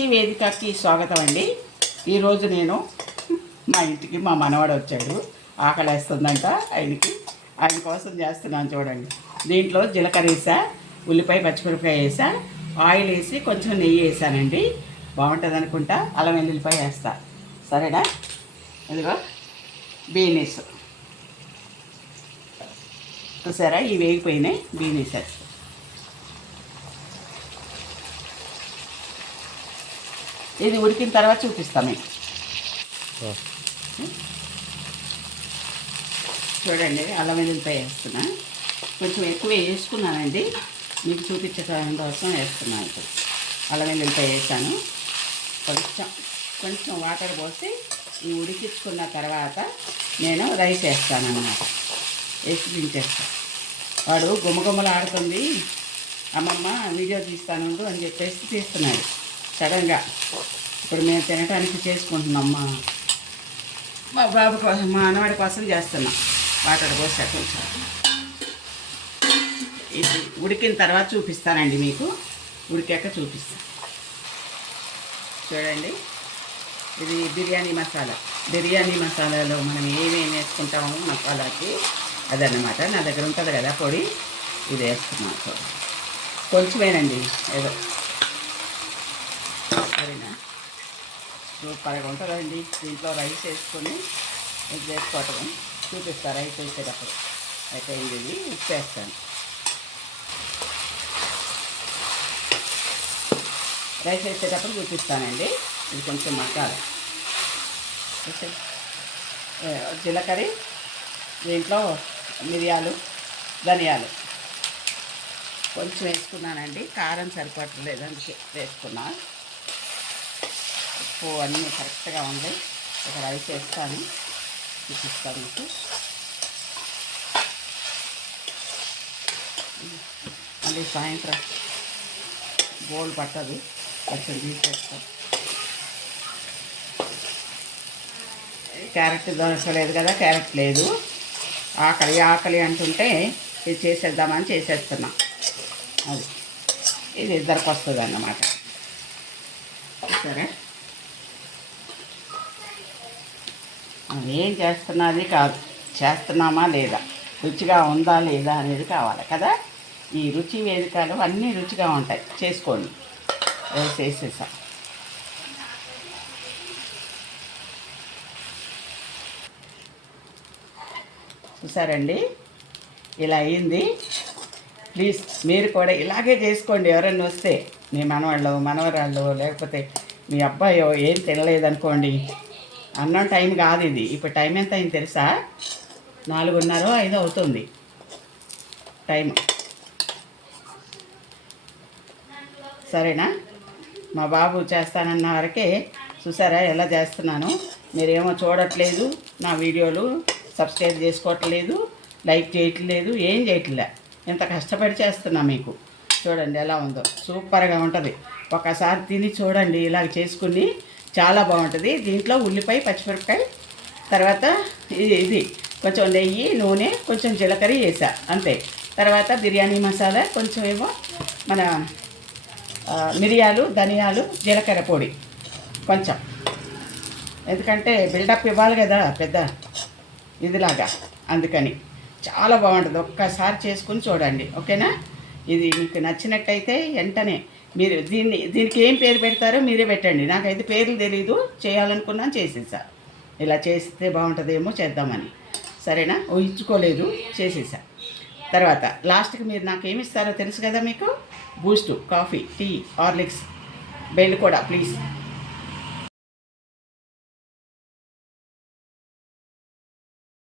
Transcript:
ఈ వేదికకి స్వాగతం అండి ఈరోజు నేను మా ఇంటికి మా మనవాడు వచ్చాడు. ఆకలేస్తుందంట ఆయనకి. ఆయన కోసం చేస్తున్నాను చూడండి. దీంట్లో జీలకర్ర వేసా ఉల్లిపాయ పచ్చిమిరపకాయ వేసా ఆయిల్ వేసి కొంచెం నెయ్యి వేసానండి. బాగుంటుంది అనుకుంటా. అల్లం వెల్లుల్లిపాయ వేస్తా. సరేనా? ఇదిగో బీనీస్. చూసారా? ఇవి వేగిపోయినాయి. బీనీస్. వేస్తా ఇది ఉడికిన తర్వాత చూపిస్తాం మీకు. చూడండి అల్లం వెల్లుల్లిపాయ వేస్తున్నా. కొంచెం ఎక్కువ వేసుకున్నానండి. మీకు చూపించడం కోసం వేస్తున్నాను ఇప్పుడు. అల్లం వెల్లుల్లిపాయ వేసాను కొంచెం కొంచెం వాటర్ పోసి ఈ ఉడికించుకున్న తర్వాత నేను రైస్ వేస్తాను అన్నమాట వేసి దించేస్తాను వాడు గుమ్మగుమ్మలు ఆడుతుంది అమ్మమ్మ వీడియో తీస్తాను అని చెప్పేసి తీస్తున్నాడు. సడన్గా ఇప్పుడు మేము తినడానికి చేసుకుంటున్నాం మా మా బాబు కోసం మా అన్నవాడి కోసం చేస్తున్నాం. వాటర్ పోసా కొంచెం. ఇది ఉడికిన తర్వాత చూపిస్తానండి మీకు. ఉడికాక చూపిస్తాను చూడండి. ఇది బిర్యానీ మసాలా. బిర్యానీ మసాలాలో మనం ఏమేమి వేసుకుంటామో మసాలాకి అదన్నమాట. నా దగ్గర ఉంటుంది కదా పొడి. ఇది వేస్తున్నాను కొంచెమేనండి. ఏదో సరేనా? సూపర్గా ఉంటుందండి దీంట్లో రైస్ వేసుకొని ఇది చేసుకోవటం. చూపిస్తా రైస్ వేసేటప్పుడు. అయితే ఇది ఇచ్చేస్తాను రైస్ వేసేటప్పుడు చూపిస్తానండి. ఇది కొంచెం మగ్గాలి. ఓకే. జీలకర్ర దీంట్లో మిరియాలు ధనియాలు. కొంచెం వేసుకున్నానండి. కారం సరిపడలేదు అందుకే వేసుకున్నాను ఉప్పు అన్నీ కరెక్ట్గా ఉంది. ఒక రైస్ వేస్తాను చూపిస్తాను మీకు. మళ్ళీ సాయంత్రం బోల్ పట్టదు. కొంచెం తీసేస్తాను క్యారెట్ దొరకలేదు కదా క్యారెట్ లేదు. ఆకలి ఆకలి అంటుంటే ఇది చేసేద్దామని చేసేస్తున్నా. అది. ఇది ఇద్దరికి వస్తుంది అన్నమాట సరే మనం ఏం చేస్తున్నది కాదు. చేస్తున్నామా లేదా? రుచిగా ఉందా లేదా అనేది కావాలి కదా? ఈ రుచి వేదికలు అన్నీ రుచిగా ఉంటాయి. చేసుకోండి. వేసేసేసా. చూసారండి? ఇలా అయింది. ప్లీజ్ మీరు కూడా ఇలాగే చేసుకోండి. ఎవరైనా వస్తే మీ మనవాళ్ళు మనవరాళ్ళు లేకపోతే మీ అబ్బాయో ఏం తినలేదనుకోండి అన్నం టైం కాదు ఇది. ఇప్పుడు టైం ఎంత అయింది తెలుసా? నాలుగున్నర ఐదు అవుతుంది. టైం. సరేనా? మా బాబు చేస్తానన్న వరకే చూసారా ఎలా చేస్తున్నాను? మీరేమో చూడట్లేదు నా వీడియోలు సబ్స్క్రైబ్ చేసుకోవట్లేదు లైక్ చేయట్లేదు ఏం చేయట్లే. ఎంత కష్టపడి చేస్తున్నా మీకు. చూడండి ఎలా ఉందో. సూపర్గా ఉంటుంది. ఒకసారి తిని చూడండి ఇలాగ చేసుకుని చాలా బాగుంటుంది. దీంట్లో ఉల్లిపాయ పచ్చిమిరపకాయ తర్వాత ఇది ఇది కొంచెం నెయ్యి నూనె కొంచెం జీలకర్ర వేసా అంతే. తర్వాత బిర్యానీ మసాలా కొంచెం ఏమో మన మిరియాలు ధనియాలు జీలకర్ర పొడి కొంచెం. ఎందుకంటే బిల్డప్ ఇవ్వాలి కదా పెద్ద ఇదిలాగా అందుకని. చాలా బాగుంటుంది. ఒక్కసారి చేసుకుని చూడండి. ఓకేనా? ఇది మీకు నచ్చినట్టయితే వెంటనే మీరు దీన్ని దీనికి ఏం పేరు పెడతారో మీరే పెట్టండి. నాకైతే పేర్లు తెలీదు. చేయాలనుకున్నాను చేసేసా. ఇలా చేస్తే బాగుంటుందేమో చేద్దామని. సరేనా? ఊహించుకోలేదు చేసేసా. తర్వాత లాస్ట్కి మీరు నాకు ఏమి ఇస్తారో తెలుసు కదా మీకు? Boost coffee tea Horlicks bell కూడా ప్లీజ్.